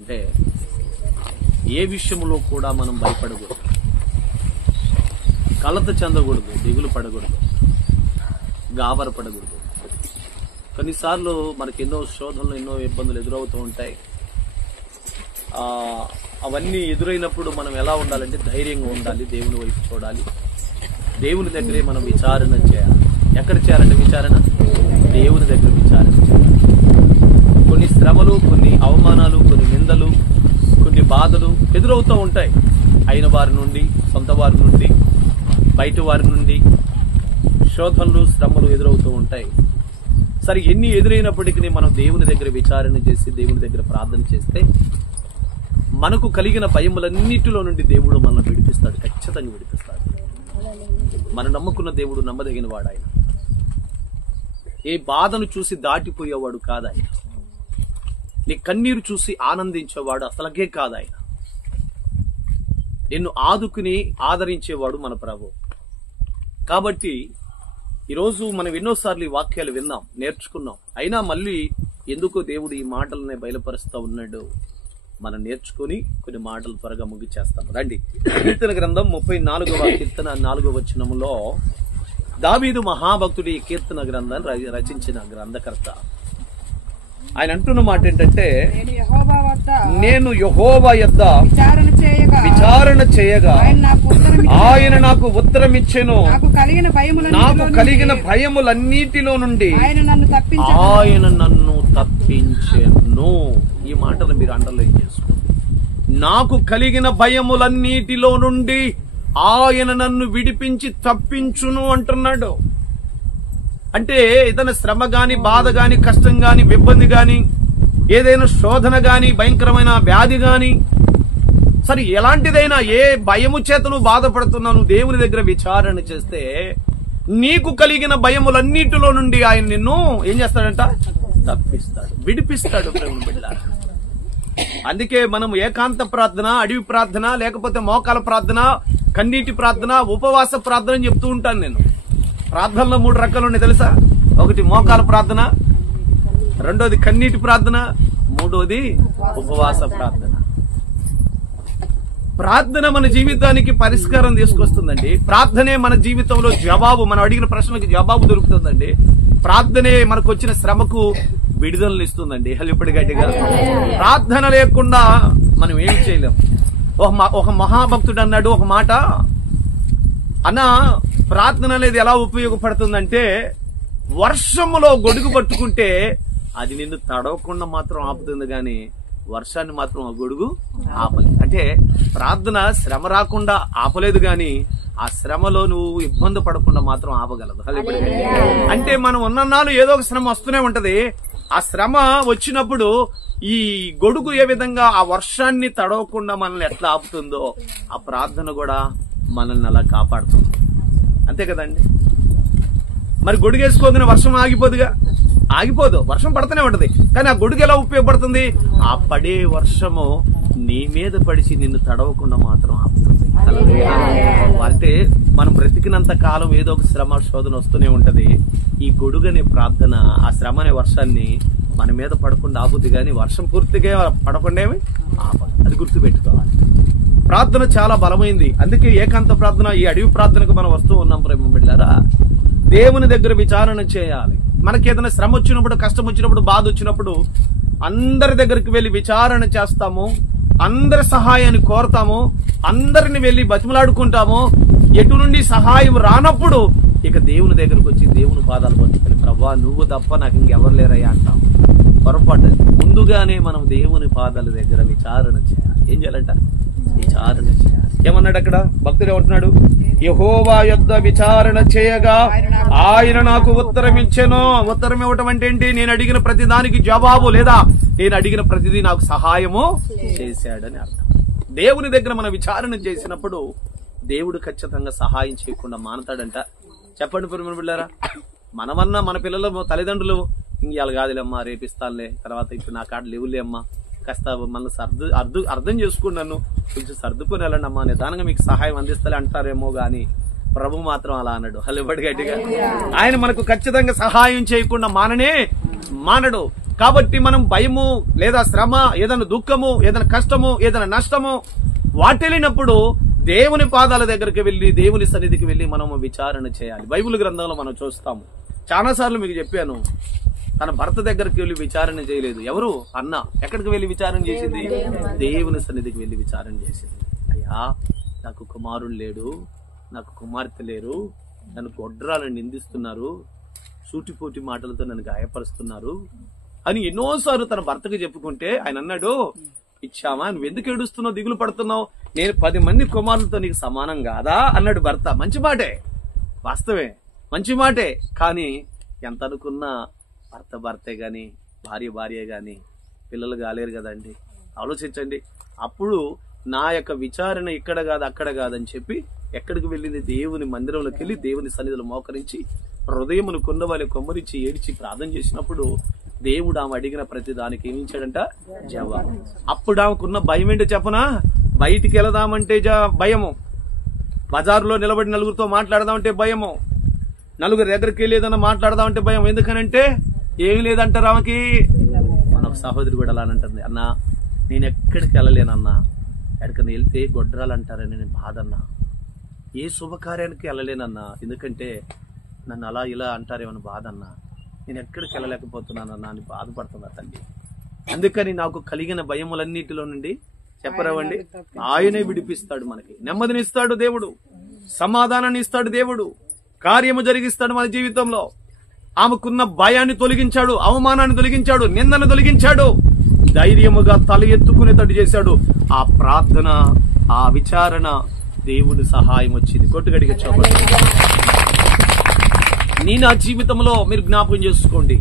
అంటే ఏ విషయంలో కూడా మనం భయపడకూడదు, కలత చెందకూడదు, దిగులు పడకూడదు, గాబరపడకూడదు. కొన్నిసార్లు మనకి ఎన్నో శోధనలు, ఎన్నో ఇబ్బందులు ఎదురవుతూ ఉంటాయి. అవన్నీ ఎదురైనప్పుడు మనం ఎలా ఉండాలంటే ధైర్యంగా ఉండాలి, దేవుని వైపు చూడాలి, దేవుని దగ్గరే మనం విచారణ చేయాలి. ఎక్కడ చేయాలంటే విచారణ దేవుని దగ్గర విచారణ చేయాలి. కొన్ని శ్రమలు, కొన్ని అవమానాలు, కొన్ని నిందలు, కొన్ని బాధలు ఎదురవుతూ ఉంటాయి. అయిన వారి నుండి, సొంత వారి నుండి, బయట వారి నుండి శోధనలు, శ్రమలు ఎదురవుతూ ఉంటాయి. సరే, ఎన్ని ఎదురైనప్పటికీ మనం దేవుని దగ్గర విచారణ చేసి దేవుని దగ్గర ప్రార్థన చేస్తే మనకు కలిగిన భయములన్నిటిలో నుండి దేవుడు మనల్ని విడిపిస్తాడు, ఖచ్చితంగా విడిపిస్తాడు. మనం నమ్ముకున్న దేవుడు నమ్మదగిన వాడు. ఆయన ఏ బాధను చూసి దాటిపోయేవాడు కాదు. ఆయన నీ కన్నీరు చూసి ఆనందించేవాడు అసలకే కాదు. ఆయన నిన్ను ఆదుకుని ఆదరించేవాడు మన ప్రభు. కాబట్టి ఈరోజు మనం ఎన్నోసార్లు ఈ వాక్యాలు విన్నాం, నేర్చుకున్నాం. అయినా మళ్ళీ ఎందుకో దేవుడు ఈ మాటలనే బయలుపరుస్తూ ఉన్నాడు. మనం నేర్చుకుని కొన్ని మాటలు త్వరగా ముగిచేస్తాం. రండి, కీర్తన గ్రంథం 34వ కీర్తన 4వ వచనములో దావీదు మహాభక్తుడు ఈ కీర్తన గ్రంథాన్ని రచించిన గ్రంథకర్త. ఆయన అంటున్న మాట ఏంటంటే, నేను యెహోవా యొద్ద విచారణ చేయగా ఆయన నాకు ఉత్తరం ఇచ్చెను. నాకు కలిగిన భయములన్నిటిలో నుండి ఆయన నన్ను తప్పించెను. ఈ మాటలు మీరు అండర్లైన్ చేసుకోండి. నాకు కలిగిన భయములన్నిటిలో నుండి ఆయన నన్ను విడిపించి తప్పించును అంటున్నాడు. అంటే ఏదైనా శ్రమ గాని, బాధ గాని, కష్టం గాని, ఇబ్బంది గాని, ఏదైనా శోధన గాని, భయంకరమైన వ్యాధి గాని, సరే ఎలాంటిదైనా ఏ భయము చేత నువ్వు బాధపడుతున్నావు, దేవుని దగ్గర విచారణ చేస్తే నీకు కలిగిన భయములన్నిటిలో నుండి ఆయన నిన్ను ఏం చేస్తాడంట? తప్పిస్తాడు, విడిపిస్తాడు. ప్రేమ బిడ్డలారా, అందుకే మనం ఏకాంత ప్రార్థన, అడవి ప్రార్థన, లేకపోతే మోకాల ప్రార్థన, కన్నీటి ప్రార్థన, ఉపవాస ప్రార్థన అని చెప్తూ ఉంటాను నేను. ప్రార్థనలో 3 రకాలు ఉన్నాయి తెలుసా? ఒకటి మోకాల ప్రార్థన, రెండోది కన్నీటి ప్రార్థన, మూడోది ఉపవాస ప్రార్థన. ప్రార్థన మన జీవితానికి పరిష్కారం తీసుకొస్తుందండి. ప్రార్థనే మన జీవితంలో జవాబు, మనం అడిగిన ప్రశ్నకి జవాబు దొరుకుతుందండి. ప్రార్థనే మనకు వచ్చిన శ్రమకు విడుదలను ఇస్తుందండి. ఇప్పుడు గట్టిగా ప్రార్థన లేకుండా మనం ఏం చేయలేం. ఒక మహాభక్తుడు అన్నాడు ఒక మాట, అన్న ప్రార్థన అనేది ఎలా ఉపయోగపడుతుందంటే, వర్షములో గొడుగు పట్టుకుంటే అది నిన్ను తడవకుండా మాత్రం ఆపుతుంది, గాని వర్షాన్ని మాత్రం ఆ గొడుగు ఆపలేదు. అంటే ప్రార్థన శ్రమ రాకుండా ఆపలేదు, గాని ఆ శ్రమలో నువ్వు ఇబ్బంది పడకుండా మాత్రం ఆపగలదు. అంటే మనం ఉన్నన్నాళ్ళు ఏదో ఒక శ్రమ వస్తూనే ఉంటది. ఆ శ్రమ వచ్చినప్పుడు ఈ గొడుగు ఏ విధంగా ఆ వర్షాన్ని తడవకుండా మనల్ని ఎట్లా ఆపుతుందో, ఆ ప్రార్థన కూడా మనల్ని అలా కాపాడుతుంది. అంతే కదండి. మరి గొడుగు వేసుకోగానే వర్షం ఆగిపోదుగా, ఆగిపోదు, వర్షం పడుతూనే ఉంటది. కానీ ఆ గొడుగు ఎలా ఉపయోగపడుతుంది? ఆ పడే వర్షము నీ మీద పడిచి నిన్ను తడవకుండా మాత్రం ఆపుతుంది. అంటే మనం బ్రతికినంత కాలం ఏదో ఒక శ్రమ, శోధన వస్తూనే ఉంటది. ఈ గొడుగు అనే ప్రార్థన ఆ శ్రమ అనే వర్షాన్ని మన మీద పడకుండా ఆపుద్ది, కానీ వర్షం పూర్తిగా పడకుండా ఆపదు. అది గుర్తుపెట్టుకోవాలి. ప్రార్థన చాలా బలమైంది. అందుకే ఏకాంత ప్రార్థన, ఈ అడవి ప్రార్థనకు మనం వస్తూ ఉన్నాం. ప్రేమ బిడ్డలారా, దేవుని దగ్గర విచారణ చేయాలి. మనకి ఏదైనా శ్రమ వచ్చినప్పుడు, కష్టం వచ్చినప్పుడు, బాధ వచ్చినప్పుడు అందరి దగ్గరికి వెళ్లి విచారణ చేస్తాము, అందరి సహాయాన్ని కోరతాము, అందరిని వెళ్లి బతిమలాడుకుంటాము. ఎటు నుండి సహాయం రానప్పుడు ఇక దేవుని దగ్గరకు వచ్చి దేవుని పాదాలు పట్టుకుని, ప్రభా నువ్వు తప్ప నాకు ఇంకెవరు లేరయ్యా అంటాం. పొరపాటు. ముందుగానే మనం దేవుని పాదాల దగ్గర విచారణ చేయాలి. ఏం చేయాలంట? విచారణ చేయాలి. ఏమన్నాడు అక్కడ భక్తుడు? ఏమంటున్నాడు? యెహోవా యొద్ద విచారణ చేయగా ఆయన నాకు ఉత్తరం ఇచ్చెను. ఉత్తరం ఇవ్వటం అంటే ఏంటి? నేను అడిగిన ప్రతి దానికి జవాబు, లేదా నేను అడిగిన ప్రతిదీ నాకు సహాయము చేశాడని అర్థం. దేవుని దగ్గర మనం విచారణ చేసినప్పుడు దేవుడు ఖచ్చితంగా సహాయం చేయకుండా మానతాడంట. చెప్పండి ప్రియమైన బిడ్డలారా, మనమన్నా మన పిల్లల తల్లిదండ్రులు ఇంకేళ్ళు కాదులేమ్మా, రేపిస్తానులే, తర్వాత ఇప్పుడు నా కాడ లేవులే అమ్మా, కాస్త మన అర్థం చేసుకుని నన్ను కొంచెం సర్దుకొని వెళ్ళండి అమ్మా, నిదానంగా మీకు సహాయం అందిస్తలే అంటారేమో గాని ప్రభు మాత్రం అలా అన్నాడు. హలో గట్టిగా. ఆయన మనకు ఖచ్చితంగా సహాయం చేయకుండా మానడు. కాబట్టి మనం భయము లేదా శ్రమ, ఏదైనా దుఃఖము, ఏదైనా కష్టము, ఏదైనా నష్టము వాటిల్లినప్పుడు దేవుని పాదాల దగ్గరికి వెళ్లి, దేవుని సన్నిధికి వెళ్లి మనము విచారణ చేయాలి. బైబిల్ గ్రంథంలో మనం చూస్తాము. చాలా సార్లు మీకు చెప్పాను, తన భర్త దగ్గరికి వెళ్లి విచారణ చేయలేదు. ఎవరు? అన్న. ఎక్కడికి వెళ్లి విచారణ చేసింది? దేవుని సన్నిధికి వెళ్లి విచారణ చేసింది. అయ్యా, నాకు కుమారుడు లేడు, నాకు కుమార్తె లేరు, నన్ను గొడ్రాలను నిందిస్తున్నారు, సూటిపోటి మాటలతో నన్ను గాయపరుస్తున్నారు అని ఎన్నోసార్లు తన భర్తకు చెప్పుకుంటే ఆయన అన్నాడు, ఇచ్చామా, నువ్వు ఎందుకు ఏడుస్తున్నావు, దిగులు పడుతున్నావు, నేను 10 మంది కుమారులతో నీకు సమానం కాదా అన్నాడు భర్త. మంచి మాటే, వాస్తవే, మంచి మాటే. కానీ ఎంత అనుకున్నా భర్తే గాని, భార్య గాని పిల్లలు కాలేరు కదండి. ఆలోచించండి. అప్పుడు నా యొక్క విచారణ ఇక్కడ కాదు, అక్కడ కాదని చెప్పి ఎక్కడికి వెళ్ళింది? దేవుని మందిరంలోకి వెళ్ళి దేవుని సన్నిధిలో మోకరించి హృదయమును కొండవాలి కొమ్మరించి ఏడిచి ప్రార్థన చేసినప్పుడు దేవుడు ఆమె అడిగిన ప్రతి దానికి ఏమించాడంట? జవాబు. అప్పుడు ఆమెకున్న భయం ఏంటో చెప్పనా? బయటికి వెళదామంటే భయము, బజారులో నిలబడి నలుగురితో మాట్లాడదామంటే భయము, నలుగురి దగ్గరికి వెళ్ళేదన్నా మాట్లాడదామంటే భయం. ఎందుకనంటే ఏమి లేదంటారు ఆమెకి. మన సహోదరి కూడా అలా అంటుంది, అన్నా నేను ఎక్కడికి వెళ్ళలేనన్నా, ఎక్కడికన్నా వెళ్తే గొడ్రాలు అంటారని నేను బాధన్నా, ఏ శుభకార్యానికి వెళ్ళలేనన్నా, ఎందుకంటే నన్ను అలా ఇలా అంటారేమని బాధన్నా, నేను ఎక్కడికి వెళ్ళలేకపోతున్నానన్నా అని బాధపడుతున్నా తల్లి. అందుకని నాకు కలిగిన భయములన్నిటిలో నుండి చెప్పరావండి, ఆయనే విడిపిస్తాడు, మనకి నెమ్మదినిస్తాడు దేవుడు, సమాధానాన్ని ఇస్తాడు దేవుడు, కార్యము జరిగిస్తాడు మన జీవితంలో. ఆమెకున్న భయాన్ని తొలగించాడు, అవమానాన్ని తొలగించాడు, నిందను తొలగించాడు, ధైర్యముగా తల ఎత్తుకునేటట్టు చేశాడు. ఆ ప్రార్థన, ఆ విచారణ, దేవుని సహాయం వచ్చింది. కొట్టుగడిగా చెప్పండి. నా జీవితంలో మీరు జ్ఞాపకం చేసుకోండి,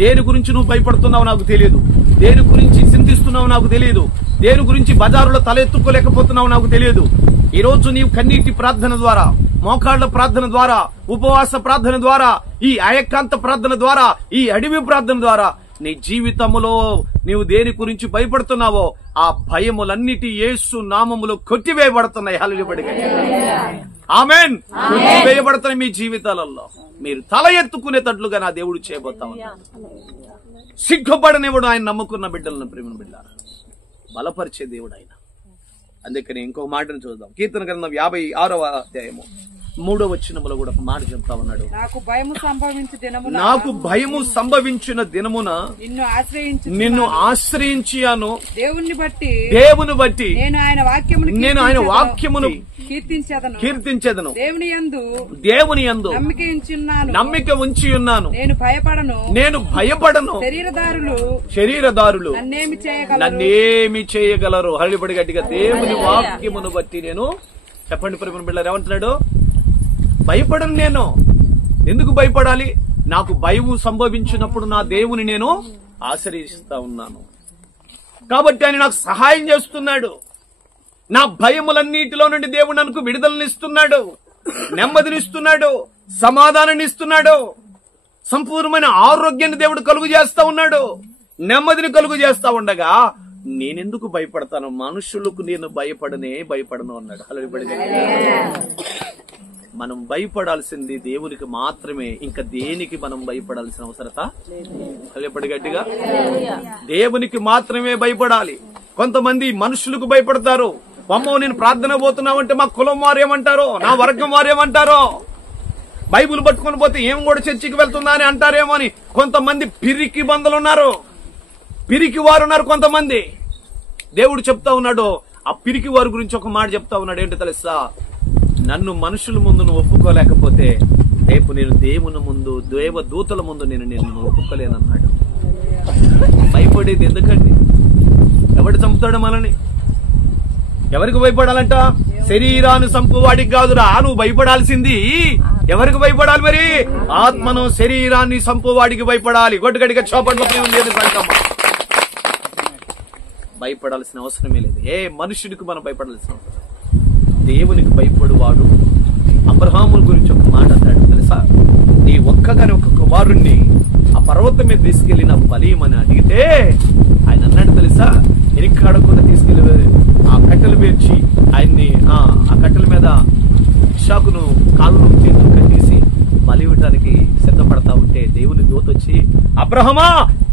దేని గురించి నువ్వు భయపడుతున్నావు నాకు తెలియదు, దేని గురించి చింతిస్తున్నావు నాకు తెలియదు, దేని గురించి బజారులో తల ఎత్తుకోలేకపోతున్నావు నాకు తెలియదు. ఈ రోజు నీవు కన్నీటి ప్రార్థన ద్వారా, మోకాళ్ల ప్రార్థన ద్వారా, ఉపవాస ప్రార్థన ద్వారా, ఈ అయకాంత ప్రార్థన ద్వారా, ఈ అడవి ప్రార్థన ద్వారా నీ జీవితంలో నీవు దేని గురించి భయపడుతున్నావో ఆ భయములన్నిటి యేసు నామములో కొట్టివేయబడుతున్నాయి. హల్లెలూయా, ఆమేన్. కొట్టివేయబడుతున్నాయి మీ జీవితాలలో. మీరు తల ఎత్తుకునేటట్లుగా నా దేవుడు చేయబోతా ఉన్నాడు. సిగ్గుపడనివ్వడు ఆయన నమ్ముకున్న బిడ్డలను, ప్రేమ బిడ్డ బలపరిచే దేవుడు ఆయన. అందుకని ఇంకొక మాటను చూద్దాం. కీర్తన గ్రంథం 56వ అధ్యాయము 3వ వచనములో కూడా ఒక మాట చెప్తా ఉన్నాడు, నాకు భయము సంభవించిన దినమున నిన్ను ఆశ్రయించాను, దేవుని బట్టి నేను ఆయన వాక్యమును కీర్తించెదను, దేవుని యందు నమ్మిక ఉంచి ఉన్నాను, నేను భయపడను, శరీరదారులు నన్నేమి చేయగలరు. హరిబడి గట్టిగా, దేవుని వాక్యమును బట్టి నేను, చెప్పండి ప్రేమ బిడ్డలారా, ఏమంటున్నాడు? భయపడను. నేను ఎందుకు భయపడాలి? నాకు భయము సంభవించినప్పుడు నా దేవుని నేను ఆశ్రయిస్తా ఉన్నాను కాబట్టి ఆయన నాకు సహాయం చేస్తున్నాడు. నా భయములన్నిటిలో నుండి దేవుడు నాకు విడుదలనిస్తున్నాడు, నెమ్మదినిస్తున్నాడు, సమాధానాన్ని ఇస్తున్నాడు, సంపూర్ణమైన ఆరోగ్యాన్ని దేవుడు కలుగు చేస్తా ఉన్నాడు, నెమ్మదిని కలుగు చేస్తా ఉండగా నేనెందుకు భయపడతాను? మనుషులకు నేను భయపడను అన్నాడు. హల్లెలూయా. మనం భయపడాల్సింది దేవునికి మాత్రమే, ఇంకా దేనికి మనం భయపడాల్సిన అవసరత? హల్లెలూయా గట్టిగా, దేవునికి మాత్రమే భయపడాలి. కొంతమంది మనుషులకు భయపడతారు. అమ్మో నేను ప్రార్థన పోతున్నామంటే మా కులం వారు ఏమంటారో, నా వర్గం వారు ఏమంటారో, బైబుల్ పట్టుకొని పోతే ఏం కూడా చర్చికి వెళ్తుందా అని అంటారేమో అని కొంతమంది పిరికి బందలున్నారు, పిరికి వారు ఉన్నారు కొంతమంది. దేవుడు చెప్తా ఉన్నాడు, ఆ పిరికి వారి గురించి ఒక మాట చెప్తా ఉన్నాడు. ఏంటో తెలుసా? నన్ను మనుషుల ముందు నువ్వు ఒప్పుకోలేకపోతే రేపు నేను దేవుని ముందు, దేవదూతల ముందు నేను ఒప్పుకోలేనన్నాడు. భయపడేది ఎందుకండి? ఎవడు చంపుతాడు మనని? ఎవరికి భయపడాలంట? శరీరాన్ని చంపువాడికి కాదురా నువ్వు భయపడాల్సింది. ఎవరికి భయపడాలి మరి? ఆత్మను, శరీరాన్ని చంపువాడికి భయపడాలి. గొడ్డుగడిగా చోపట్లో భయపడాల్సిన అవసరమే లేదు. ఏ మనుషుడికి మనం భయపడాల్సిన అవసరం, దేవునికి భయపడువాడు. అబ్రహాము గురించి ఒక మాట అంటాడు తెలుసా? నీ ఒక్కగాని ఒక కుమారుణ్ణి ఆ పర్వతం మీద తీసుకెళ్లిన బలీమని అడిగితే ఆయన అన్నాడు తెలుసా? ఎరికాడకుండా తీసుకెళ్లి ఆ కట్టెలు పేర్చి ఆయన్ని ఆ కట్టెల మీద ఇషాకును కాళ్ళు చేతులు కట్టేసి బలి ఇవ్వటానికి సిద్ధపడతా ఉంటే దేవుని దూత వచ్చి, అబ్రహమా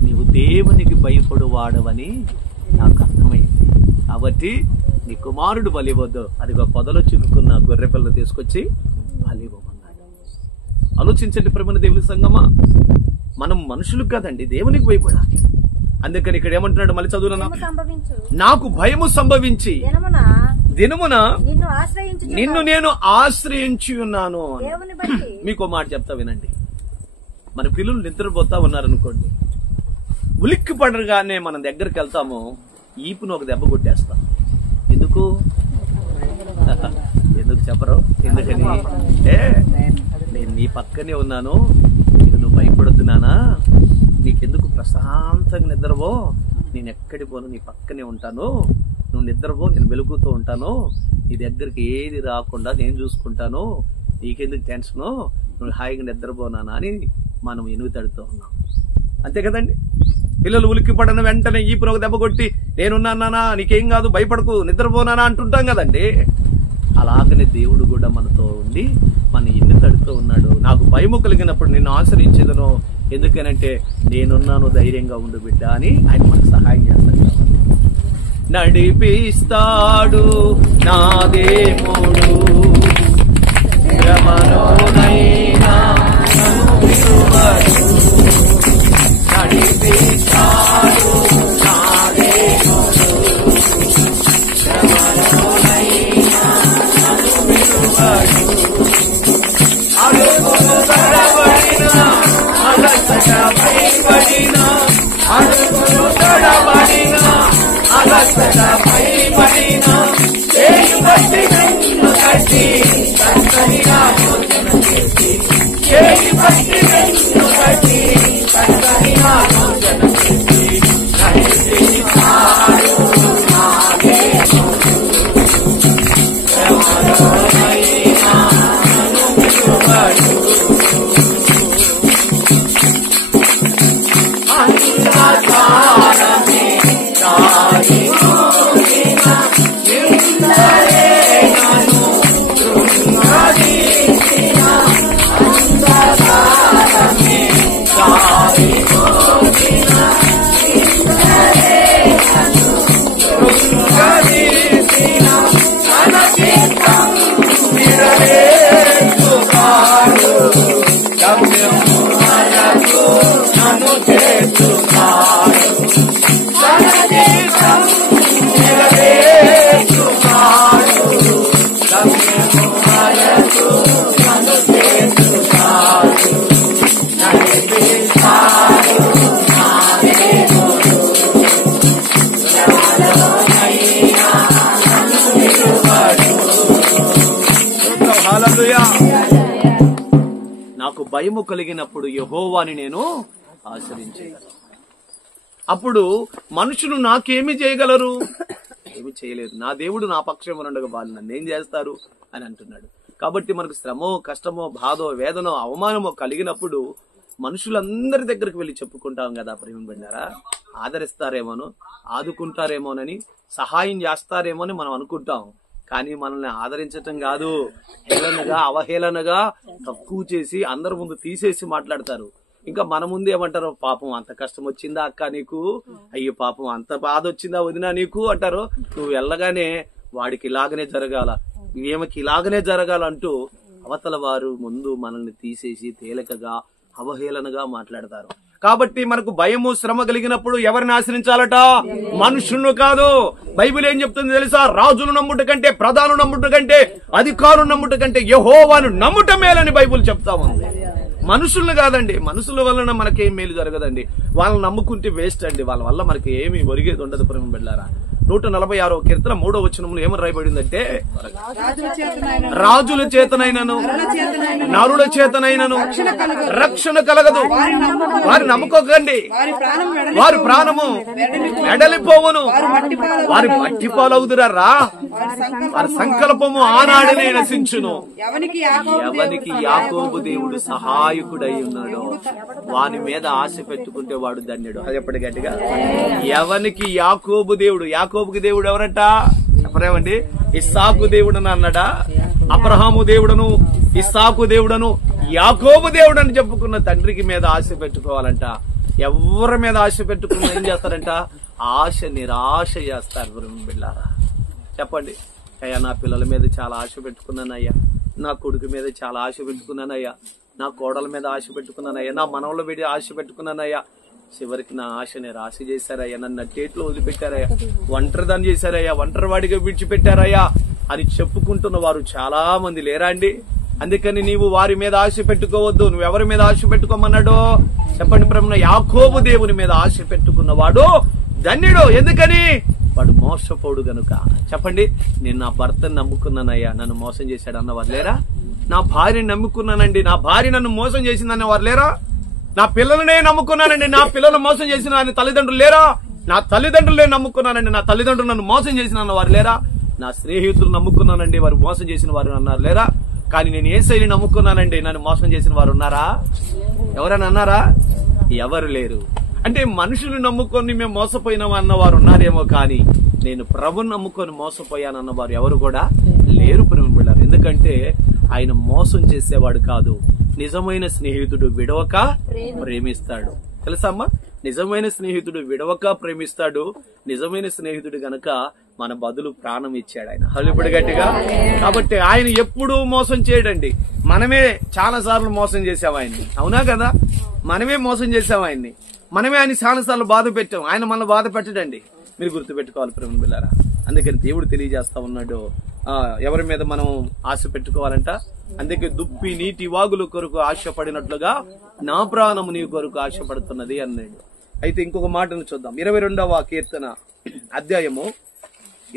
నీవు దేవునికి భయపడు వాడవని నాకు అర్థమైంది, కాబట్టి నీ కుమారుడు బలి ఇవ్వద్దు, అదిగో పొదలో చిక్కుకున్న గొర్రె పిల్లను తీసుకొచ్చి బలి ఇవ్వమన్నాడు. ఆలోచించండి ప్రేమ దేవుని సంగమా, మనం మనుషులకు కాదండి దేవునికి భయపడాలి. అందుకని ఇక్కడ ఏమంటున్నాడు, మళ్ళీ చదువునా, నాకు భయము సంభవించి దినమున నిన్ను నేను ఆశ్రయించి ఉన్నాను. మీకు మాట చెప్తా వినండి. మన పిల్లలు నిద్రపోతా ఉన్నారనుకోండి, ఉలిక్కి పడగానే మనం దగ్గరికి వెళ్తాము, ఈపును ఒక దెబ్బ కొట్టేస్తాం. ఎందుకు చెప్పరు? ఎందుకని? నేను నీ పక్కనే ఉన్నాను, నువ్వు భయపడుతున్నానా, నీకెందుకు, ప్రశాంతంగా నిద్రపో, నేను ఎక్కడికి పోను, నీ పక్కనే ఉంటాను, నువ్వు నిద్రపో, నేను వెలుగుతూ ఉంటాను, నీ దగ్గరికి ఏది రాకుండా నేను చూసుకుంటాను, నీకెందుకు టెన్షను, నువ్వు హాయిగా నిద్రపోనానా అని మనం ఎనుగుతడుతూ ఉన్నాం. అంతే కదండి. పిల్లలు ఉలిక్కి పడిన వెంటనే ఈపును ఒక దెబ్బ కొట్టి, నేనున్నానా, నీకేం కాదు, భయపడకు, నిద్రపోనానా అంటుంటాం కదండి. అలాగనే దేవుడు కూడా మనతో ఉండి మన ఎన్ని తడుతూ ఉన్నాడు. నాకు భయము కలిగినప్పుడు నిన్ను ఆశ్రయించేదను, ఎందుకనంటే నేనున్నాను, ధైర్యంగా ఉండు బిడ్డ అని ఆయన మనకు సహాయం చేస్తాడు. నడిపిస్తాడు నా దేవుడు, శ్రమలోనైనా నడిపిస్తాడు నా దేవుడు, శ్రమలోనైనా అడుగులు తడబడినా అలసట భయపడినా, అడుగులు తడబడినా అలసట భయపడినా, చేయి పట్టి నన్ను కట్టి తండ్రి ఆలోచన చేసి, చేయి పట్టి నన్ను కట్టి తండ్రి ఆలోచన చేసి, నడిపిస్తాడు నా దేవుడు, శ్రమలోనైనా నన్ను విడువడు. అంధకారమే దారి మోగిన నిందలే నన్ను కృంగదీసిన, అంధకారమే దారి మోగిన నిందలే నన్ను కృంగదీసిన, తన చిత్తం నెరవేర్చుతాడు, గమ్యము వరకు నన్ను చేర్చుతాడు, తన చిత్తం నెరవేర్చుతాడు, గమ్యము వరకు నన్ను చేర్చుతాడు, నడిపిస్తాడు నా దేవుడు, శ్రమలోనైనా నన్ను విడువడు. హల్లెలూయా. నాకు భయము కలిగినప్పుడు యెహోవాని నేను ఆశ్రయించగలను. అప్పుడు మనుషులు నాకేమి చేయగలరు? ఏమి చేయలేదు. నా దేవుడు నా పక్షమునుండగా వాళ్ళు నన్ను ఏం చేస్తారు అని అంటున్నాడు. కాబట్టి మనకు శ్రమో, కష్టమో, బాధో, వేదనో, అవమానమో కలిగినప్పుడు మనుషులందరి దగ్గరికి వెళ్ళి చెప్పుకుంటాం కదా, ప్రేమ బిడ్డారా, ఆదరిస్తారేమోను, ఆదుకుంటారేమోనని, సహాయం చేస్తారేమో అని మనం అనుకుంటాం. కానీ మనల్ని ఆదరించటం కాదు, హేళనగా, అవహేళనగా, తక్కువ చేసి అందరి ముందు తీసేసి మాట్లాడతారు. ఇంకా మన ముందు ఏమంటారు, పాపం అంత కష్టం వచ్చిందా అక్క నీకు, అయ్యో పాపం అంత బాధ వచ్చిందా వదినా నీకు అంటారు. నువ్వు వెళ్ళగానే వాడికి ఇలాగనే జరగాల, ఈమెకి ఇలాగనే జరగాలంటూ అవతల వారు ముందు మనల్ని తీసేసి తేలికగా, అవహేళనగా మాట్లాడతారు. కాబట్టి మనకు భయము, శ్రమ కలిగినప్పుడు ఎవరిని ఆశ్రయించాలట? మనుషులను కాదు. బైబిల్ ఏం చెప్తుంది తెలుసా? రాజును నమ్ముట కంటే, ప్రధాను నమ్ముట కంటే, అధికారులు నమ్ముట కంటే యెహోవాను నమ్ముట మేలని బైబిల్ చెప్తా ఉంది. మనుషులను కాదండి. మనుషుల వలన మనకేం మేలు జరగదండి. వాళ్ళని నమ్ముకుంటే వేస్ట్ అండి. వాళ్ళ వల్ల మనకి ఏమి ఒరిగేది ఉండదు. ప్రేమ బిడ్డలారా, 146వ కీర్తన 3వ వచనంలో ఏమని రాయబడిందంటే, రాజుల చేతనైనను నరుల చేతనైనను రక్షణ కలగదు, వారి నమ్ముకోకండి, వారి ప్రాణము వెడలిపోవును, వారి మట్టి పాలవుదురా, వారి సంకల్పము ఆనాడనే నశించును. ఎవనికి యాకోబు దేవుడు సహాయకుడై ఉన్నాడో వాని మీద ఆశ పెట్టుకుంటే వాడు ధన్యుడు. అది ఎప్పటి గట్టిగా, ఎవనికి యాకోబు దేవుడు, యాకోబుకి దేవుడు ఎవరంట చెప్పరేమండి? ఇస్సాకు దేవుడు అని అన్నాడా? అబ్రహాము దేవుడను, ఇస్సాకు దేవుడను, యాకోబు దేవుడని చెప్పుకున్న తండ్రికి మీద ఆశ పెట్టుకోవాలంట. ఎవరి మీద ఆశ పెట్టుకున్న ఏం చేస్తారంట? ఆశ నిరాశ చేస్తారు. బిళ్ళారా చెప్పండి. అయ్యా నా పిల్లల మీద చాలా ఆశ పెట్టుకున్నానయ్యా, నా కొడుకు మీద చాలా ఆశ పెట్టుకున్నానయ్యా, నా కోడల మీద ఆశ పెట్టుకున్నానయ్యా, నా మనవల మీద ఆశ పెట్టుకున్నానయ్యా, చివరికి నా ఆశని రాశి చేశారయ్యా, నన్ను నట్టేట్లో వదిలిపెట్టారయ్యా, ఒంటరిదాన్ని చేశారయ్యా, ఒంటరి వాడిగా విడిచిపెట్టారయ్యా అని చెప్పుకుంటున్న వారు చాలా మంది లేరా అండి? అందుకని నీవు వారి మీద ఆశ పెట్టుకోవద్దు. నువ్వెవరి మీద ఆశ పెట్టుకోమన్నాడో చెప్పండి. ప్రభువున యాకోబు దేవుని మీద ఆశ పెట్టుకున్నవాడు ధన్యుడు. ఎందుకని? వాడు మోసపోడు గనుక. చెప్పండి. నేను నా భర్తను నమ్ముకున్నానయ్యా, నన్ను మోసం చేశాడు అన్నవారు లేరా? నా భార్యని నమ్ముకున్నానండి, నా భార్య నన్ను మోసం చేసిందన్న వారు లేరా? నా పిల్లలనే నమ్ముకున్నానండి, నా పిల్లలు మోసం చేసిన ఆయన తల్లిదండ్రులు లేరా? నా తల్లిదండ్రులే నమ్ముకున్నానండి, నా తల్లిదండ్రులు నన్ను మోసం చేసిన అన్నవారు లేరా? నా స్నేహితులు నమ్ముకున్నానండి, వారు మోసం చేసిన వారు అన్నారు లేరా? కానీ నేను యేసయ్యని నమ్ముకున్నానండి, నన్ను మోసం చేసిన వారు ఉన్నారా? ఎవరైనా అన్నారా? ఎవరు లేరు. అంటే మనుషులు నమ్ముకొని మేము మోసపోయినాం అన్నవారు ఉన్నారేమో, కానీ నేను ప్రభుని నమ్ముకొని మోసపోయానన్నవారు ఎవరు కూడా లేరు. ప్రేమికులారా, ఎందుకంటే ఆయన మోసం చేసేవాడు కాదు. నిజమైన స్నేహితుడు విడవక ప్రేమిస్తాడు. తెలుసా అమ్మా? నిజమైన స్నేహితుడు విడవక ప్రేమిస్తాడు. నిజమైన స్నేహితుడు గనక మన బదులు ప్రాణం ఇచ్చాడు ఆయన. హల్లిపడి గట్టిగా. కాబట్టి ఆయన ఎప్పుడూ మోసం చేయడండి. మనమే చాలా సార్లు మోసం చేసాం ఆయన్ని. అవునా కదా? మనమే మోసం చేసాం ఆయన్ని. మనమే ఆయన చాలా సార్లు బాధ పెట్టాం. ఆయన మనల్ని బాధ పెట్టడండి. మీరు గుర్తుపెట్టుకోవాలి ప్రేమ బిళ్ళారా. అందుకని దేవుడు తెలియజేస్తా ఉన్నాడు, ఎవరి మీద మనం ఆశ పెట్టుకోవాలంట. అందుకే దుప్పి నీటి వాగుల కొరకు ఆశపడినట్లుగా నా ప్రాణము నీ కొరకు ఆశపడుతున్నది అన్నాడు. అయితే ఇంకొక మాటను చూద్దాం. 22వ కీర్తన అధ్యాయము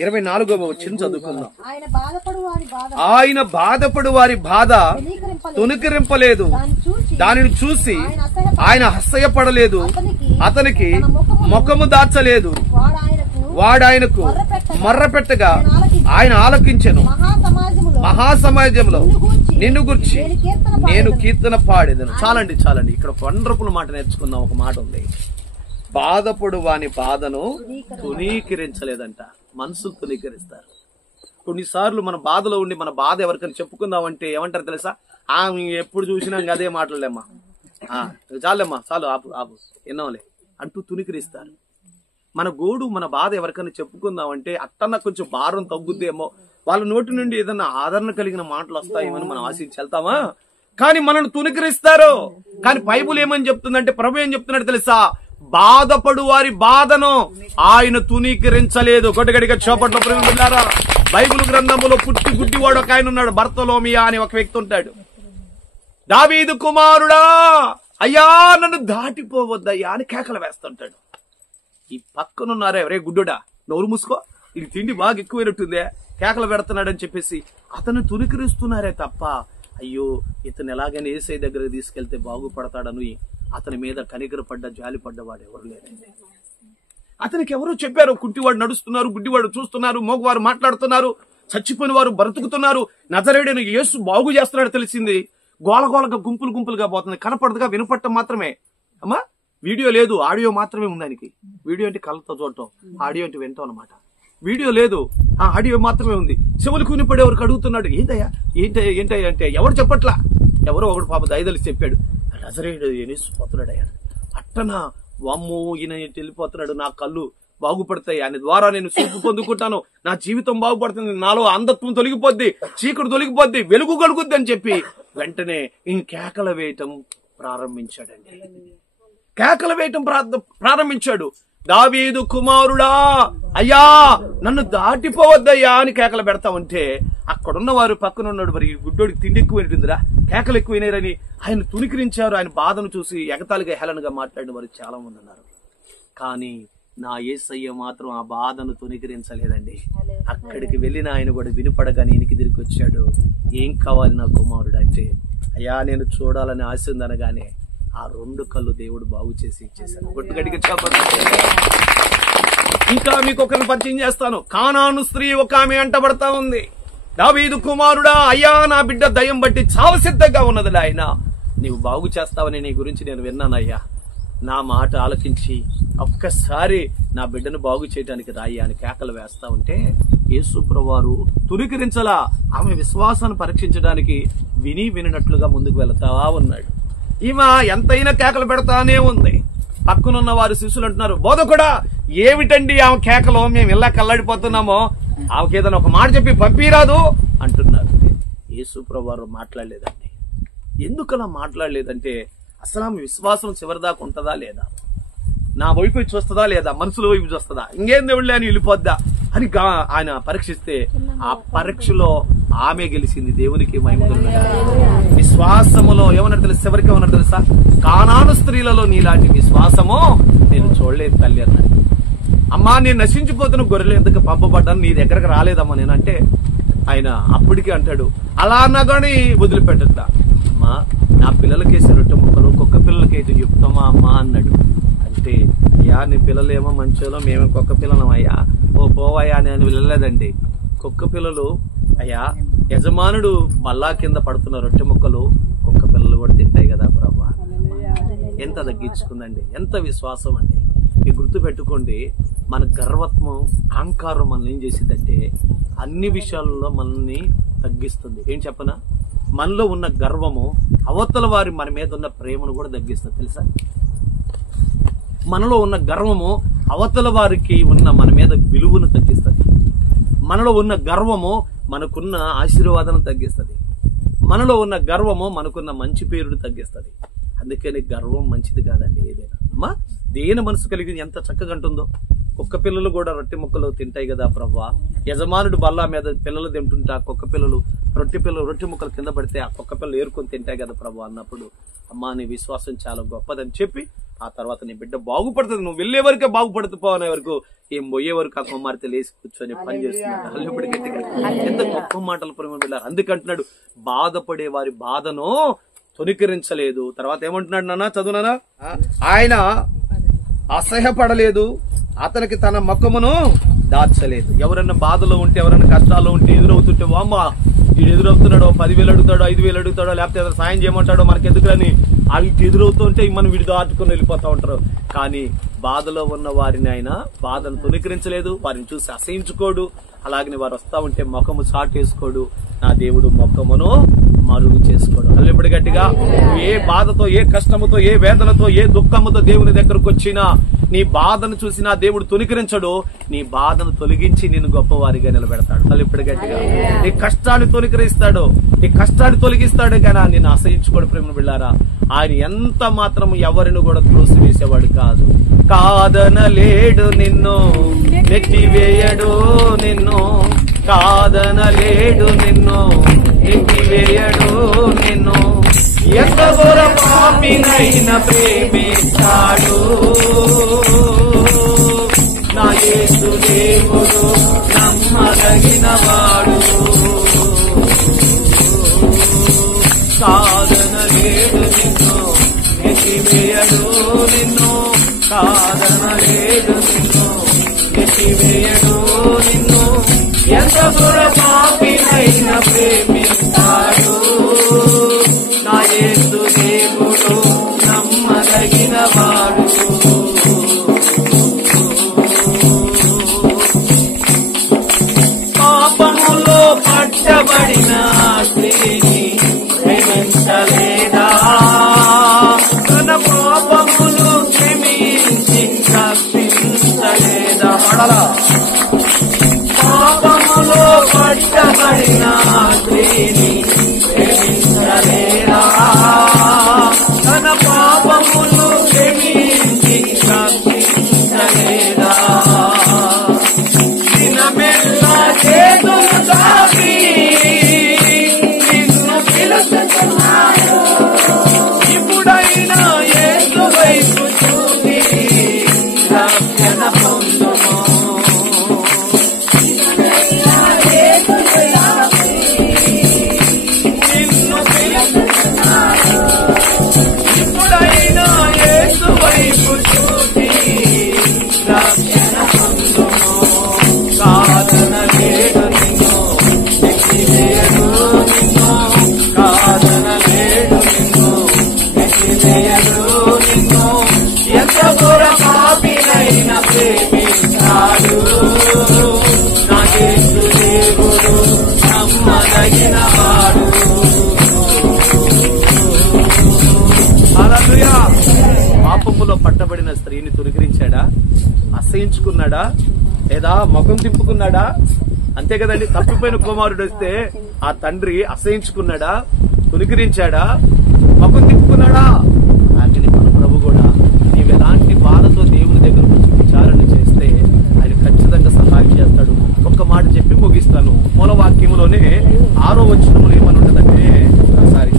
24వ వచనం చదువుకుందాం. ఆయన బాధపడు వారి బాధ తునికరింపలేదు, దానిని చూసి ఆయన అసహ్యపడలేదు, అతనికి ముఖము దాచలేదు. వాడాయనకు మొర్ర పెట్టగా ఆయన ఆలకించెను. మహాసమాజంలో నిన్ను గుర్చి నేను కీర్తన పాడేదను. చాలండి చాలండి. ఇక్కడ వండర్ఫుల్ మాట నేర్చుకుందాం. ఒక మాట ఉంది, బాధపడు వాని బాధను తునీకరించలేదంట. మనసు తునీకరిస్తారు. కొన్నిసార్లు మన బాధలో ఉండి మన బాధ ఎవరికైనా చెప్పుకుందామంటే ఏమంటారు తెలుసా? ఎప్పుడు చూసినా అదే మాటలేమ్మా, చాలేమ్మా, చాలు ఆపు ఆపు ఎన్నోలే అంటూ తునీకరిస్తారు. మన గోడు మన బాధ ఎవరికైనా చెప్పుకుందామంటే అట్టన్న కొంచెం భారం తగ్గుద్దేమో, వాళ్ళ నోటి నుండి ఏదన్నా ఆదరణ కలిగిన మాటలు వస్తాయేమని మనం ఆశించి వెళ్తామా? కానీ మనల్ని తునీకరిస్తారు. కానీ బైబుల్ ఏమని చెప్తుందంటే, ప్రభు ఏం చెప్తున్నాడు తెలుసా? బాధపడు వారి బాధను ఆయన తునీకరించలేదు. గొడ్డగడిగా చోపట్లో ప్రేమిలారా, బైబిల్ గ్రంథంలో పుట్టి గుడ్డివాడు ఒక ఆయన ఉన్నాడు, బర్తలోమియా అని ఒక వ్యక్తి ఉంటాడు. దావీదు కుమారుడా, అయ్యా నన్ను దాటిపోవద్దయ్యా అని కేకలు వేస్తుంటాడు. ఈ పక్కనున్నారే, రే గుడ్డుడా నోరు మూసుకో, ఇది తిండి బాగా ఎక్కువైనట్టుందే, కేకలు పెడుతున్నాడని చెప్పేసి అతను తునీకరిస్తున్నారే తప్ప, అయ్యో ఇతను ఎలాగైనా యేసయ్య దగ్గరకు తీసుకెళ్తే బాగుపడతాడని అతని మీద కనికరపడ్డ జాలిపడ్డవాడు ఎవరు లేరండి. అతనికి ఎవరో చెప్పారు, కుంటివాడు నడుస్తున్నారు, గుడ్డివాడు చూస్తున్నారు, మోగవారు మాట్లాడుతున్నారు, చచ్చిపోయిన వారు బ్రతుకుతున్నారు, నజరేయుడైన యేసు బాగు చేస్తున్నాడు తెలిసింది. గోలగోలగా గుంపులు గుంపులుగా పోతుంది, కనపడదుగా, వినపడటం మాత్రమే. అమ్మా వీడియో లేదు, ఆడియో మాత్రమే ఉంది ఆయనకి. వీడియో అంటే కళ్ళతో చూడటం, ఆడియో అంటే వింటాం అనమాట. వీడియో లేదు, ఆ ఆడియో మాత్రమే ఉంది. చెవులకు వినిపడే ఎవరికి అడుగుతున్నాడు, ఏంటయ్యా ఏంటయ్యా ఏంటయ్యా అంటే ఎవరు చెప్పట్లా. ఎవరో ఒకడు పాప దయదలిసి చెప్పాడు, నజరేయుడు యేసుపోతున్నాడు అయ్యా. అట్టనా, వామ్మో ఈయన వెళ్ళిపోతున్నాడు, నా కళ్ళు బాగుపడతాయి, ఆయన ద్వారా నేను చూపు పొందుకుంటాను, నా జీవితం బాగుపడుతుంది, నాలో అంధత్వం తొలగిపోద్ది, చీకటి తొలగిపోద్ది, వెలుగు కలుగుద్ది అని చెప్పి వెంటనే ఈయన కేకలు వేయటం ప్రారంభించాడండి. కేకలు వేయటం ప్రారంభించాడు. దావీదు కుమారుడా, అయ్యా నన్ను దాటిపోవద్దయ్యా అని కేకలు పెడతా ఉంటే అక్కడున్న వారు పక్కన ఉన్నాడు, మరి గుడ్డోడికి తిండి ఎక్కువైంటుందిరా, కేకలు ఎక్కువైనారని ఆయన తునికరించారు. ఆయన బాధను చూసి ఎగతాళిగా హేళనగా మాట్లాడిన వారు చాలా మంది ఉన్నారు. కానీ నా యేసయ్య మాత్రం ఆ బాధను తునికరించలేదండి. అక్కడికి వెళ్ళిన ఆయన కూడా వినిపడగానే ఈయనకి తిరిగి వచ్చాడు. ఏం కావాలి నా కుమారుడు అంటే, అయ్యా నేను చూడాలని ఆశ ఉందనగానే ఆ 2 కళ్ళు దేవుడు బాగు చేసి ఇచ్చేశాడు. గట్టిగా చెప్పండి. ఇంకా మీకు ఒకరిని పరిచయం చేస్తాను. కానాను స్త్రీ ఒక ఆమె అంటబడతా ఉంది, దావీదు కుమారుడా, అయ్యా నా బిడ్డ దయ్యం బట్టి చావు సిద్ధంగా ఉన్నది, ఆయన నీవు బాగు చేస్తావని నీ గురించి నేను విన్నానయ్యా, నా మాట ఆలకించి ఒక్కసారి నా బిడ్డను బాగు చేయడానికి రాయి అని కేకలు వేస్తా ఉంటే యేసు ప్రభువారు తురికరించలా, ఆమె విశ్వాసాన్ని పరీక్షించడానికి వినినట్లుగా ముందుకు వెళతా ఉన్నాడు. ఈమె ఎంతైనా కేకలు పెడతానే ఉంది. పక్కనున్న వారి శిష్యులు అంటున్నారు, బోధకుడా ఏమిటండి ఆమె కేకలు, మేము ఇలా కల్లాడిపోతున్నామో, ఆమెకి ఏదైనా ఒక మాట చెప్పి పంపిరాదు అంటున్నారు. యేసు ప్రభువారు మాట్లాడలేదండి. ఎందుకలా మాట్లాడలేదంటే అసలు ఆమె విశ్వాసం చివరిదాకా ఉంటుందా లేదా, నా వైపు చూస్తుందా లేదా, మనుషుల వైపు చూస్తుందా, ఇంకేం దేవుళ్ళే అని వెళ్ళిపోద్దా అని ఆయన పరీక్షిస్తే ఆ పరీక్షలో ఆమె గెలిచింది. దేవునికి మహిమ కలుగును. విశ్వాసములో ఏమన్నారు తెలుసు, ఎవరికి ఏమన్నారు తెలుసా, కానాను స్త్రీలలో నీలాంటి విశ్వాసము నేను చూడలేదు తల్లి అన్నాడు. అమ్మా నేను నశించిపోతున్న గొర్రెలు ఎందుకు పంపబడ్డాను, నీ దగ్గరకు రాలేదమ్మా నేనంటే ఆయన అప్పటికే అంటాడు, అలా అన్నా కానీ వదిలిపెట్టద్దా, అమ్మా నా పిల్లలకేసి రొట్టె ముక్కలు కుక్క పిల్లలకైతే చెప్తామా అమ్మా అన్నాడు. అంటే అయ్యా నీ పిల్లలేమో మంచోలో మేమే కుక్క పిల్లలం అయ్యా, ఓ పోవయ్యా అని ఆయన వెళ్ళలేదండి. కుక్క పిల్లలు అయ్యా యజమానుడు బల్లా కింద పడుతున్న రొట్టె ముక్కలు కుక్క పిల్లలు కూడా తింటాయి కదా ప్రభా. ఎంత తగ్గించుకుందండి, ఎంత విశ్వాసం అండి. మీరు గుర్తు పెట్టుకోండి, మన గర్వత్వం అహంకారం మనల్ని ఏం చేసిందంటే అన్ని విషయాలలో మనల్ని తగ్గిస్తుంది. ఏం చెప్పనా, మనలో ఉన్న గర్వము అవతల వారి మన మీద ఉన్న ప్రేమను కూడా తగ్గిస్తుంది తెలుసా. మనలో ఉన్న గర్వము అవతల వారికి ఉన్న మన మీద విలువను తగ్గిస్తుంది. మనలో ఉన్న గర్వము మనకున్న ఆశీర్వాదాలను తగ్గిస్తుంది. మనలో ఉన్న గర్వము మనకున్న మంచి పేరును తగ్గిస్తుంది. అందుకని గర్వం మంచిది కాదండి. ఏదైనా అమ్మా దేని మనసు కలిగి ఎంత చక్కగా అంటుందో, కుక్క పిల్లలు కూడా రొట్టె ముక్కలు తింటాయి కదా ప్రవ్వా, యజమానుడు బల్లా మీద పిల్లలు తింటుంటే ఆ కుక్క పిల్లలు రొట్టె ముక్కలు కింద పడితే ఆ కుక్క పిల్లలు ఏరుకొని తింటాయి కదా ప్రభా అన్నప్పుడు, అమ్మా నీ విశ్వాసం చాలా గొప్పదని చెప్పి ఆ తర్వాత నీ బిడ్డ బాగుపడుతుంది. నువ్వు వెళ్లే వరకే బాగుపడుతూ అనే వరకు ఏం పోయే వరకు ఆ కుమార్తె లేచి కూర్చొని పని చేస్తున్నాడు. అల్లుపడి గట్టిగా ఎంత గొప్ప మాటలు ప్రేమ వెళ్ళారు. అందుకంటున్నాడు, బాధపడే వారి బాధను తొనికరించలేదు. తర్వాత ఏమంటున్నాడు నాన్న, చదువునా, ఆయన అసహ్యపడలేదు, అతనికి తన ముఖమును దాచలేదు. ఎవరన్నా బాధలో ఉంటే, ఎవరన్నా కష్టాల్లో ఉంటే, ఎదురవుతుంటే, వామ్మ వీడు ఎదురవుతున్నాడో 10,000 అడుగుతాడో 5,000 అడుగుతాడో లేకపోతే ఏదైనా సాయం చేయమంటాడో మనకెందుకని వాళ్ళకి ఎదురవుతుంటే మనం వీడు దాటుకుని వెళ్ళిపోతా ఉంటారు. కానీ బాధలో ఉన్న వారిని ఆయన బాధను తొనికరించలేదు, వారిని చూసి అసహించుకోడు. అలాగని వారు వస్తా ఉంటే ముఖము చాటేసుకోడు. నా దేవుడు ముఖమును మరుగు చేసుకోడు. అల్లెప్పుడు గట్టిగా ఏ బాధతో, ఏ కష్టముతో, ఏ వేదనతో, ఏ దుఃఖముతో దేవుని దగ్గరకు వచ్చినా నీ బాధను చూసి నా దేవుడు తొనికరించడు, నీ బాధను తొలగించి నిన్ను గొప్పవారిగా నిలబెడతాడు. అల్లెప్పుడు గట్టిగా నీ కష్టాన్ని తొలగిస్తాడు, నీ కష్టాన్ని తొలగిస్తాడు. కానీ నిన్ను అసహించుకోడు. ప్రేమ బిళ్ళారా, ఆయన ఎంత మాత్రం ఎవరిని కూడా త్రోసివేసేవాడు కాదు. కాదనలేడు నిన్ను, నెట్టివేయడు నిన్ను, కాదనలేడు నిన్ను, నెట్టివేయడు నిన్ను. ఎంత ఘోర పాపినైనా ప్రేమిస్తాడు నా యేసు దేవుడు, నమ్మదగిన వాడు. కాదనలేడు నిన్ను, నెట్టివేయడు నిన్ను, కాదనలేడు నిన్ను, నెట్టివేయడు నిన్ను. ఎంత ఘోర పాపినైనా ప్రేమిస్తాడు నా యేసు దేవుడు, నమ్మదగిన వాడు. పాపములో పట్టబడిన స్త్రీని ప్రేమించలేదా, తన పాపములు క్షమించి రక్షించలేదా. పాపములో పట్టబడిన స్త్రీని ప్రేమించలేదా, తన పాపములు క్షమించి రక్షించలేదా. దినమెల్లా చేతులు తాకి నిన్ను పిలుస్తున్నాడు, ఇప్పుడైనా యేసు వైపు చూసి రక్షణ పొందుము. నిన్ను లేదా ముఖం తిప్పుకున్నాడా? అంతే కదండి. తప్పిపోయిన కుమారుడు వస్తే ఆ తండ్రి అసహించుకున్నాడా? తునికరించాడా? ముఖం తిప్పుకున్నాడా? అలాగే మన ప్రభు కూడా నీవు ఎలాంటి బాధతో దేవుని దగ్గర వచ్చి విచారణ చేస్తే ఆయన ఖచ్చితంగా సహాయం చేస్తాడు. ఒక్క మాట చెప్పి ముగిస్తాను. మూలవాక్యంలోనే 6వ వచనంలో ఏమని ఉంటుందంటే, ఒకసారి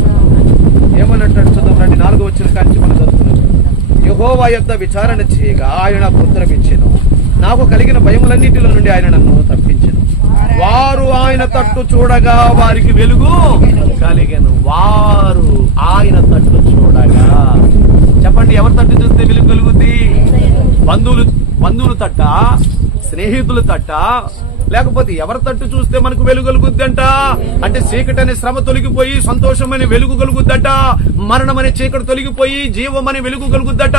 ఏమన్నట్టు చూద్దాం రండి. 4వ వచనం కాంచి మనం చదువుతున్నాం. యెహోవా యొద్ద విచారణ చేయగా ఆయన నాకు ఉత్తరం ఇచ్చెను. నాకు కలిగిన భయములన్నిటిలో నుండి ఆయన నన్ను తప్పించెను. వారు ఆయన తట్టు చూడగా వారికి వెలుగు కలిగెను. వారు ఆయన తట్టు చూడగా, చెప్పండి, ఎవరి తట్టు చూస్తే వెలుగు కలుగుద్ది? బంధువులు తట్ట, స్నేహితులు తట్ట, లేకపోతే ఎవరి తట్టు చూస్తే మనకు వెలుగు కలుగుద్దంట? అంటే చీకటి అనే శ్రమ తొలగిపోయి సంతోషం అనే వెలుగు కలుగుద్దట. మరణం అనే చీకటి తొలగిపోయి జీవం అనే వెలుగు కలుగుద్దట.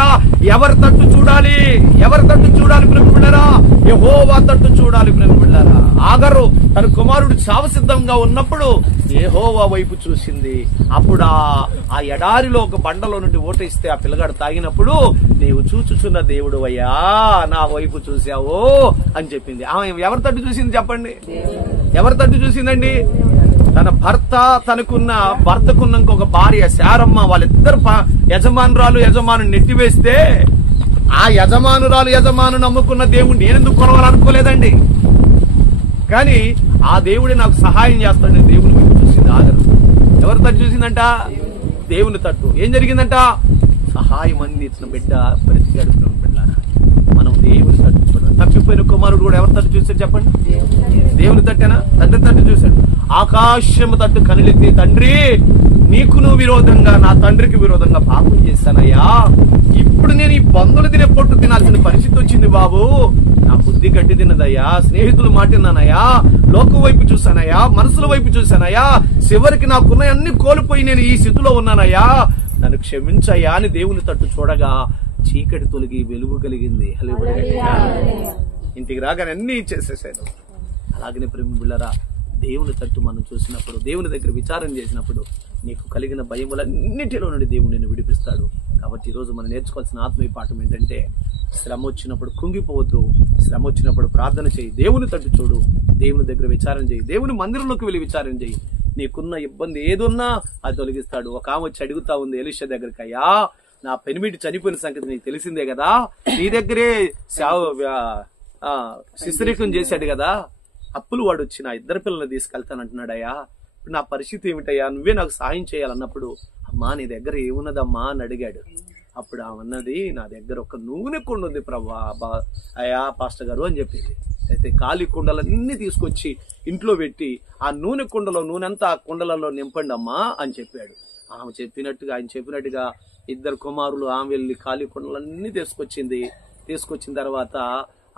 ఎవరి తట్టు చూడాలి? ఎవరి తట్టు చూడాలి ప్రేమ బిడ్డలారా? యెహోవా తట్టు చూడాలి ప్రేమ బిడ్డలారా. ఆగరు తన కుమారుడు చావ సిద్ధంగా ఉన్నప్పుడు యెహోవా వైపు చూసింది. అప్పుడు ఆ ఎడారిలో ఒక బండలో నుండి ఓటేస్తే ఆ పిల్లగాడు తాగినప్పుడు, నీవు చూచుచున్న దేవుడు అయ్యా, నా వైపు చూసావో అని చెప్పింది. ఆమె ఎవరి తట్టు చూసింది చెప్పండి? ఎవరి తట్టు చూసిందండి? తన భర్తకున్న ఇంకొక భార్య శారమ్మ, వాళ్ళిద్దరు యజమాను నెట్టివేస్తే ఆ యజమాను నమ్ముకున్న దేవుడు నేనెందుకు కొనవాలనుకోలేదండి. కానీ ఆ దేవుడే నాకు సహాయం చేస్తాడని దేవుని వైపు చూసింది. ఆగరు ఎవరి తట్టు చూసిందంట? దేవుని తట్టు. ఏం జరిగిందంట? సహాయం అందించిన బిడ్డ బ్రతికాడు. బిడ్డ మనం దేవుని తట్టు చూడాలి. తప్పిపోయిన కుమారుడు కూడా ఎవరి తట్టు చూసాడు చెప్పండి? దేవుని తట్టేనా? తండ్రి తట్టు చూశాడు. ఆకాశము తట్టు కనులెత్తి, తండ్రి నీకును విరోధంగా నా తండ్రికి విరోధంగా పాపం చేశానయ్యా. ఇప్పుడు నేను ఈ బంధువులు తినే పొట్టు తినాల్సిన పరిస్థితి వచ్చింది బాబు. నా బుద్ధి గడ్డి తిన్నదయ్యా, స్నేహితులు మాటిన్నానయ్యా, లోకం వైపు చూశానయ్యా, మనసుల వైపు చూశానయ్యా, చివరికి నాకున్న అన్ని కోల్పోయి నేను ఈ స్థితిలో ఉన్నానయ్యా, నన్ను క్షమించయ్యా అని దేవుని తట్టు చూడగా చీకటి తొలగి వెలుగు కలిగింది. ఇంటికి రాగానే అన్ని చేసేసాడు. అలాగనే ప్రేమ బిళ్ళరా, దేవుని తట్టు మనం చూసినప్పుడు, దేవుని దగ్గర విచారం చేసినప్పుడు నీకు కలిగిన భయములన్నిటిలో నుండి దేవుడు నిన్ను విడిపిస్తాడు. కాబట్టి ఈరోజు మనం నేర్చుకోవాల్సిన ఆత్మీయ పాఠం ఏంటంటే, శ్రమ వచ్చినప్పుడు కుంగిపోవద్దు, శ్రమ వచ్చినప్పుడు ప్రార్థన చేయి, దేవుని తట్టు చూడు, దేవుని దగ్గర విచారం చేయి, దేవుని మందిరంలోకి వెళ్ళి విచారం చేయి. నీకున్న ఇబ్బంది ఏదున్నా అది తొలగిస్తాడు. ఒక ఆమె వచ్చి అడుగుతా ఉంది ఎలీషా దగ్గరికి, అయ్యా నా పెనిమిటి చనిపోయిన సంగతి నీకు తెలిసిందే కదా, నీ దగ్గరే శిశురీకం చేశాడు కదా, అప్పులు వాడు వచ్చి నా 2 పిల్లల్ని తీసుకెళ్తానంటున్నాడయ్యా, ఇప్పుడు నా పరిస్థితి ఏమిటయ్యా, నువ్వే నాకు సాయం చేయాలన్నప్పుడు, అమ్మా నీ దగ్గర ఏమున్నదమ్మా అని అడిగాడు. అప్పుడు ఆమెన్నది, నా దగ్గర ఒక నూనె కుండ ఉంది ప్రభా అయ్యా పాస్టర్ గారు అని చెప్పింది. అయితే ఖాళీ కుండలన్నీ తీసుకొచ్చి ఇంట్లో పెట్టి ఆ నూనె కుండలో నూనెంతా ఆ కుండలలో నింపండి అమ్మా అని చెప్పాడు. ఆయన చెప్పినట్టుగా 2 కుమారులు ఆమె వెళ్ళి ఖాళీ కుండలన్నీ తీసుకొచ్చిన తర్వాత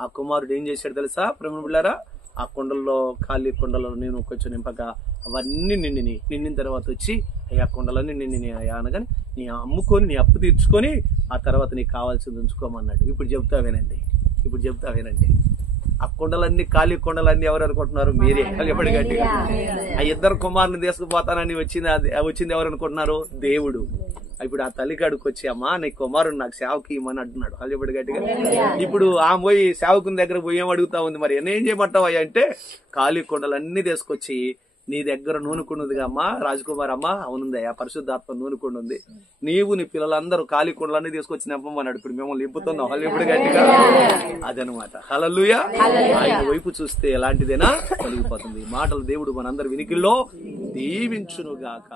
ఆ కుమారుడు ఏం చేశాడు తెలుసా ప్రేమ బిళ్ళారా? ఆ కుండల్లో ఖాళీ కుండలో నేను కొంచెం నింపగా అవన్నీ నిండిన తర్వాత వచ్చి, అయ్యా కుండలన్నీ నిండిని అయ్యా అనగాని, నీ అమ్ముకొని నీ అప్పు తీర్చుకొని ఆ తర్వాత నీకు కావాల్సింది ఉంచుకోమన్నాడు. ఇప్పుడు చెప్తావేనండి ఆ కుండలన్నీ ఖాళీ కుండలన్నీ ఎవరు అనుకుంటున్నారు? మీరే. ఎప్పటి గట్టిగా ఆ 2 కుమారుని తీసుకుపోతానని వచ్చింది ఎవరు అనుకుంటున్నారు? దేవుడు. ఇప్పుడు ఆ తల్లికాడికి వచ్చి, అమ్మా నీ కుమారుడు నాకు సేవకి ఇవ్వమని అంటున్నాడు. ఎప్పటి గట్టిగా ఇప్పుడు ఆమె పోయి సేవకుని దగ్గర పోయి ఏం అడుగుతా ఉంది, మరి ఏం చేయమంటావు అయ్యా అంటే, ఖాళీ కుండలన్నీ తీసుకొచ్చి నీ దగ్గర నూనె కుండుందిగా అమ్మా రాజకుమార్, అమ్మా అవునుందయ్యా పరిశుద్ధాత్మ నూనె కుండు ఉంది, నీవు నీ పిల్లలందరూ ఖాళీ కుండలన్నీ తీసుకొచ్చి నింపమన్నాడు. ఇప్పుడు మిమ్మల్ని నింపుతున్నాం. ఎప్పుడు గట్టిగా అదనమాట. హల్లెలూయా. ఆయన వైపు చూస్తే ఎలాంటిదైనా కలిగిపోతుంది. మాటలు దేవుడు మనందరి వినికిల్లో దీవించునుగాక.